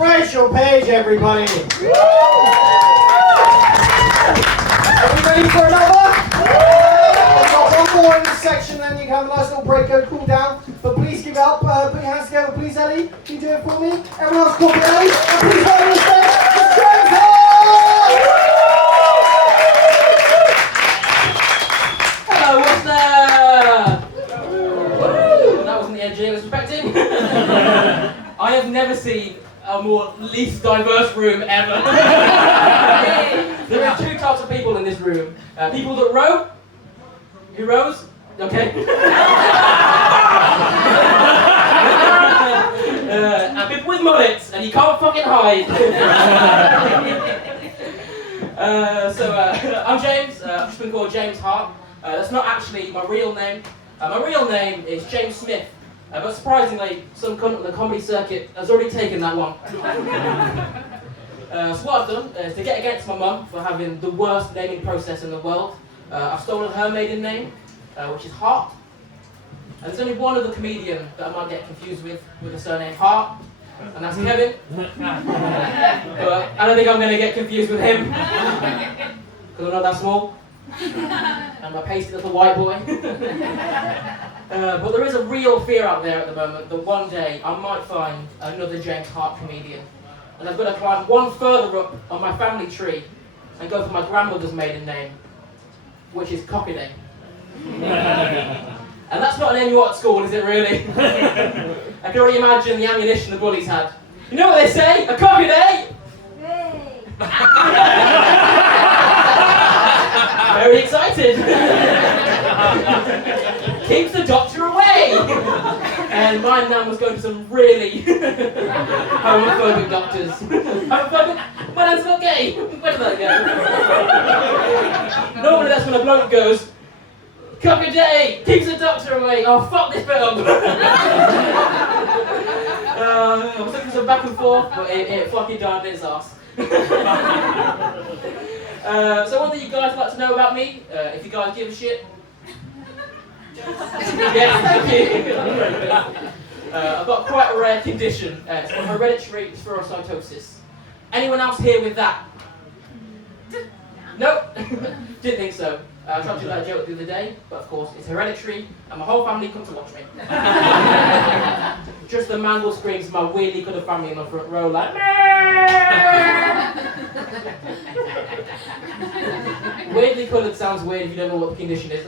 Rachel Page, everybody. Are we ready for another? We've got one more in this section, then you can have a nice little break, go cool down. But please give it up, put your hands together, please, Ellie. Can you do it for me? Everyone else, copy Ellie. And please welcome on stage, it's James Hart! Hello, Worcester! That wasn't the energy I was expecting. I have never seen a more least diverse room ever. There are two types of people in this room. People that row. Who rows? Okay. And people with mullets, and you can't fucking hide. I'm James. I've just been called James Hart. That's not actually my real name. My real name is James Smith. But surprisingly, some cunt on the comedy circuit has already taken that one. So what I've done is to get against my mum for having the worst naming process in the world. I've stolen her maiden name, which is Hart. And there's only one other comedian that I might get confused with the surname Hart, and that's Kevin. But I don't think I'm going to get confused with him, because I'm not that small. I'm a pasty little white boy. But there is a real fear out there at the moment that one day I might find another James Hart comedian. And I've got to climb one further up on my family tree and go for my grandmother's maiden name, which is Cockaday. And that's not an name you want at school, is it really? I can already imagine the ammunition the bullies had. You know what they say? A Cockaday! Very excited. Keeps the doctor away. And my nan was going to some really homophobic doctors. Homophobic? My nan's not gay. Where did that go? Normally that's when a bloke goes, Cockaday, keeps the doctor away. Oh, fuck this film. I was looking for some back and forth, but it fucking died in its arse. So one thing you guys like to know about me, if you guys give a shit. Yes, thank you. I've got quite a rare condition. It's called hereditary spherocytosis. Anyone else here with that? Nope. Didn't think so. I tried to do that joke the other day, but of course it's hereditary, and my whole family come to watch me. Just the mangled screams of my weirdly coloured family in the front row, like. Weirdly coloured sounds weird if you don't know what the condition is.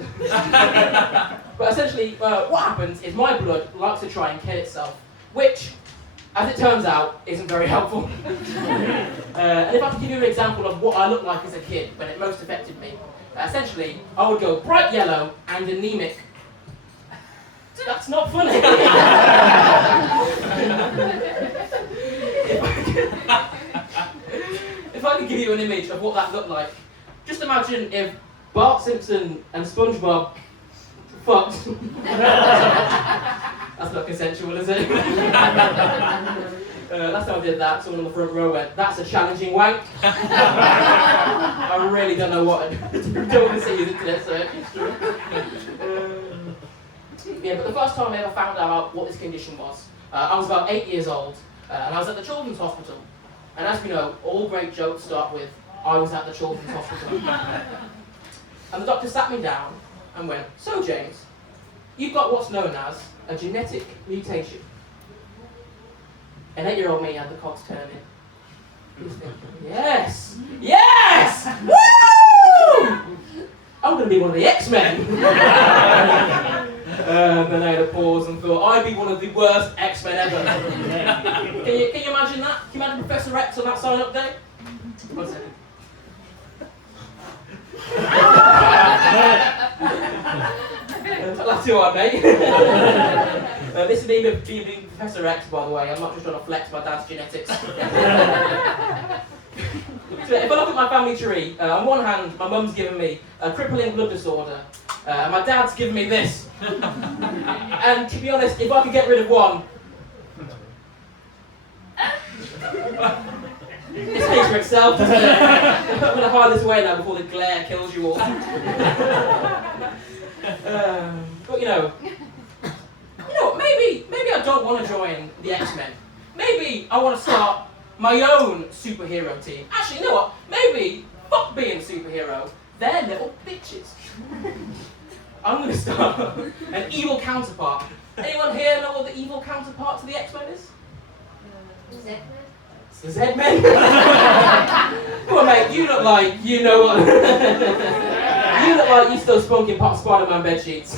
But essentially, what happens is my blood likes to try and kill itself, which, as it turns out, isn't very helpful. And if I could give you an example of what I looked like as a kid when it most affected me, essentially, I would go bright yellow and anemic. That's not funny. If I could give you an image of what that looked like, just imagine if Bart Simpson and SpongeBob fucked. That's not consensual, is it? Last time I did that, someone on the front row went, "That's a challenging wank." I really don't know what I don't want to see his internet search. Yeah, but the first time I ever found out about what this condition was, I was about 8 years old, and I was at the children's hospital. And as we know, all great jokes start with, "I was at the children's hospital." And the doctor sat me down and went, "So James, you've got what's known as a genetic mutation." And 8-year-old me had the cogs turning. He was thinking, yes! Yes! Woo! I'm going to be one of the X-Men! Then I had a pause and thought, I'd be one of the worst X-Men ever. Can you imagine that? Can you imagine Professor X on that sign-up day? 1 second. That's too hard, mate. This is me being Professor X, by the way. I'm not just trying to flex my dad's genetics. So if I look at my family tree, on one hand, my mum's given me a crippling blood disorder, and my dad's given me this. And to be honest, if I could get rid of one, it speaks for itself. I'm going to hide this away now before the glare kills you all. But you know, maybe I don't want to join the X-Men. Maybe I want to start my own superhero team. Actually, you know what? Maybe, fuck being a superhero, they're little bitches. I'm going to start an evil counterpart. Anyone here know what the evil counterpart to the X-Men is? The Z-Men? Come on, mate, you look like you know what. You look like you still spunking pot Spider-Man bed sheets.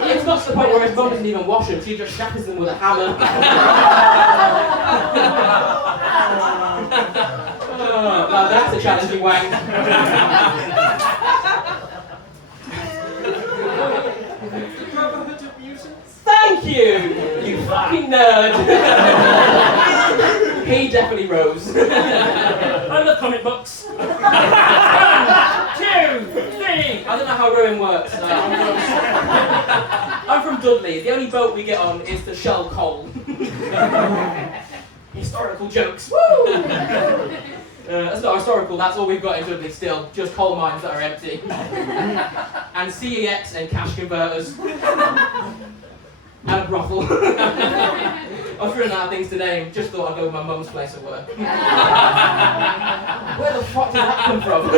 It's got to the point where his mum doesn't even wash them, she just shatters them with a hammer. Now that's a challenging wank. Thank you! You fucking nerd! He definitely rose. I love comic books. 1, 2, 3. I don't know how rowing works. I'm from Dudley. The only boat we get on is to shell coal. Historical jokes. Woo! That's not historical, that's all we've got in Dudley still. Just coal mines that are empty. And CEX and cash converters. And a brothel. I was running out of things to name, just thought I'd go with my mum's place of work. Where the fuck did that come from?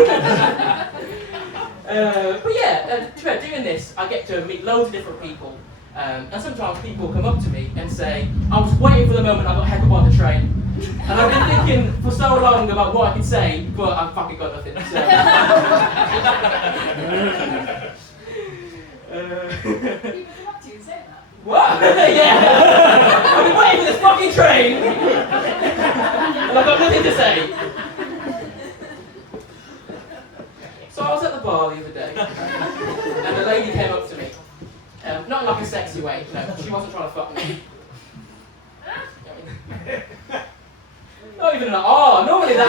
But yeah, doing this, I get to meet loads of different people. And sometimes people come up to me and say, I was waiting for the moment I got heck up on the train. And I've been thinking for so long about what I could say, but I've fucking got nothing to say. What? Yeah! I've been waiting for this fucking train! And I've got nothing to say. So I was at the bar the other day, and a lady came up to me. Not in like a sexy way, no, she wasn't trying to fuck me. Not even an ah, normally that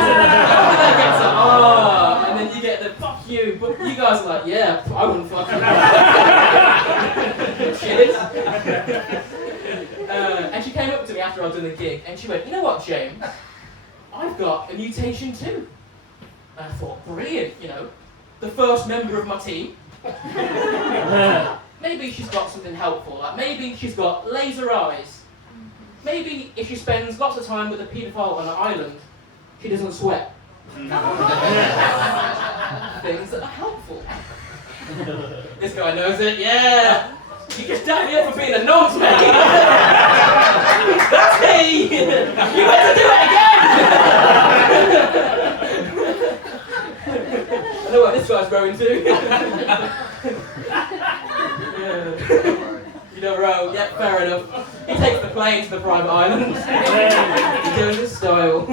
gets an ah, and then you get the fuck you, but you guys are like, yeah, I wouldn't fuck you. Cheers. And she came up to me after I'd done the gig, and she went, you know what, James? I've got a mutation too. And I thought, brilliant, you know, the first member of my team. Maybe she's got something helpful, like maybe she's got laser eyes. Maybe if she spends lots of time with a paedophile on an island, she doesn't sweat. Things that are helpful. This guy knows it, yeah! You just dapped me up for being a nonce, mate! That's me! You went to do it again! I know what this guy's growing to. Yeah. You don't row, yep, fair enough. He takes the plane to the private island. He's doing his style.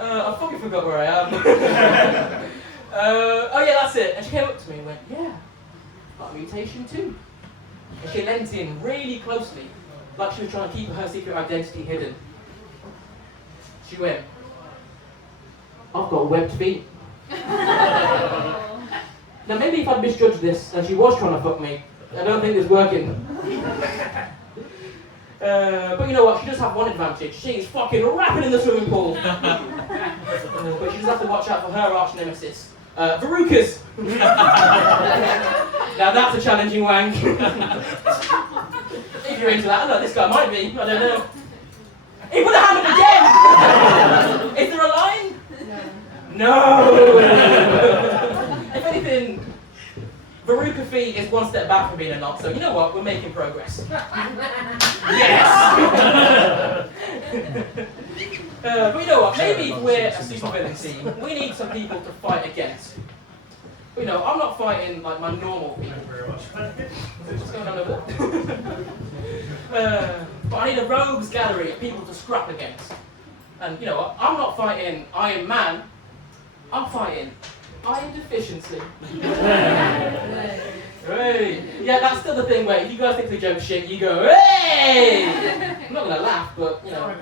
I fucking forgot where I am. Oh yeah, that's it. And she came up to me and went, yeah, got a mutation too. And she leant in really closely, like she was trying to keep her secret identity hidden. She went, I've got webbed feet. Now maybe if I'd misjudged this and she was trying to fuck me, I don't think it's working. But you know what, she does have one advantage. She's fucking rapping in the swimming pool. But she does have to watch out for her arch nemesis. Verucas! Now that's a challenging wank. If you're into that, look, this guy might be, I don't know. He put a hand up again! Is there a line? No! If anything, Veruca feet is one step back from being a knob, so you know what, we're making progress. Yes! But you know what, maybe if we're a supervillain team, we need some people to fight against. But, you know, I'm not fighting like my normal people. What's going on over there? But I need a rogues gallery of people to scrap against. And you know what, I'm not fighting Iron Man, I'm fighting iron deficiency. Hey! Yeah, that's still the thing where if you guys think the joke's shit, you go, hey! I'm not gonna laugh, but you know.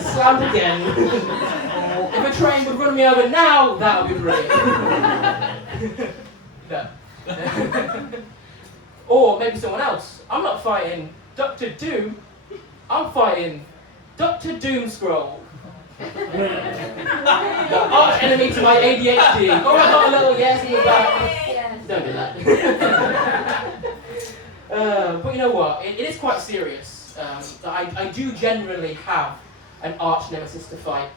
Slammed again. If a train would run me over now, that would be brilliant. No. Or maybe someone else. I'm not fighting Dr. Doom, I'm fighting Dr. Doomscroll. The arch enemy to my ADHD. Oh, I got a little yes in the back. Don't do that. But you know what? It is quite serious. I do generally have an arch nemesis to fight.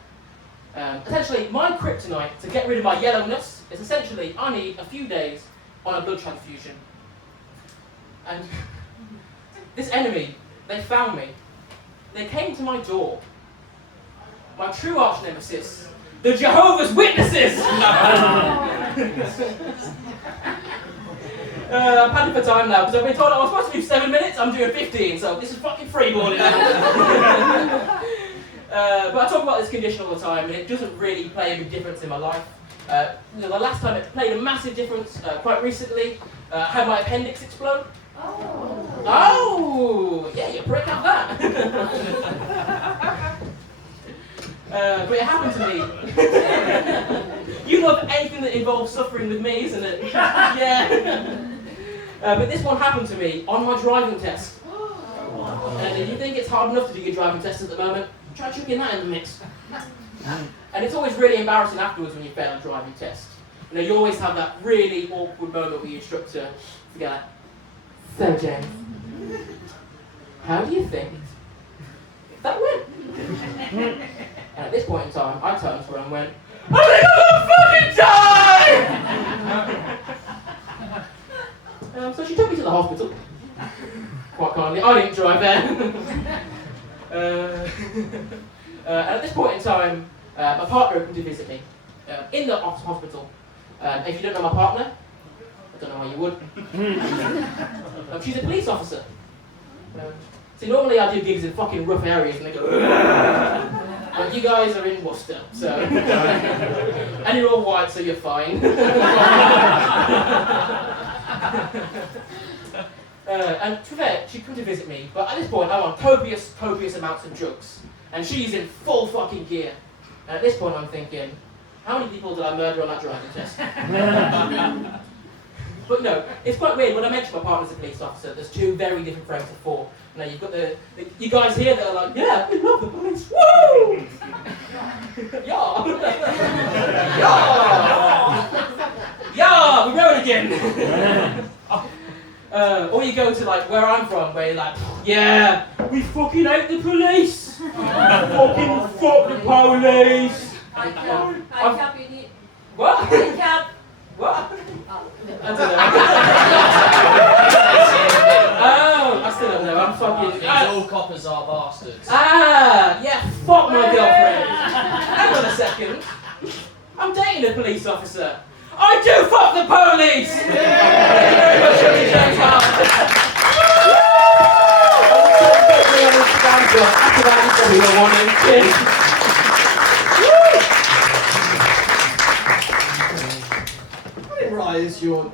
Essentially, my kryptonite to get rid of my yellowness is essentially I need a few days on a blood transfusion. And this enemy, they found me. They came to my door. My true arch nemesis, the Jehovah's Witnesses! I'm panting for time now because I've been told I was supposed to do 7 minutes, I'm doing 15, so this is fucking freeballing. But I talk about this condition all the time and it doesn't really play a big difference in my life. The last time it played a massive difference, quite recently, I had my appendix explode. Oh! Yeah, you break out that. But it happened to me. You love anything that involves suffering with me, isn't it? Yeah. But this one happened to me on my driving test. And if you think it's hard enough to do your driving test at the moment, try chucking that in the mix. And it's always really embarrassing afterwards when you fail a driving test. You know, you always have that really awkward moment with your instructor. You go like, so James, how do you think that went? And at this point in time, I turned to her and went, I think I'm gonna fucking die! So she took me to the hospital. Quite kindly. I didn't drive there. And at this point in time, my partner came to visit me in the hospital. If you don't know my partner, I don't know why you would. She's a police officer. See, normally I do gigs in fucking rough areas and they go, but you guys are in Worcester, so. And you're all white, so you're fine. And to be fair, she come to visit me, but at this point I'm on copious amounts of drugs. And she's in full fucking gear. And at this point I'm thinking, how many people did I murder on that driving test? But no, it's quite weird. When I mention my partner's a police officer, there's two very different frames of thought. You know, you've got you guys here that are like, yeah, we love the police, woo! Yeah! Yeah! Yeah! We're going again! Or you go to like where I'm from, where you're like, yeah, we fucking hate the police! Fucking fuck the police! Hi, Cap, you need... What? Hi, Cap! What? I don't know. Oh, I still don't know. I'm fucking. All coppers are bastards. Ah, yeah, fuck my girlfriend. Hang on a second. I'm dating a police officer. I do fuck the police! Thank you very much, Shirley James Hart. After that, you probably don't want him. I didn't realise your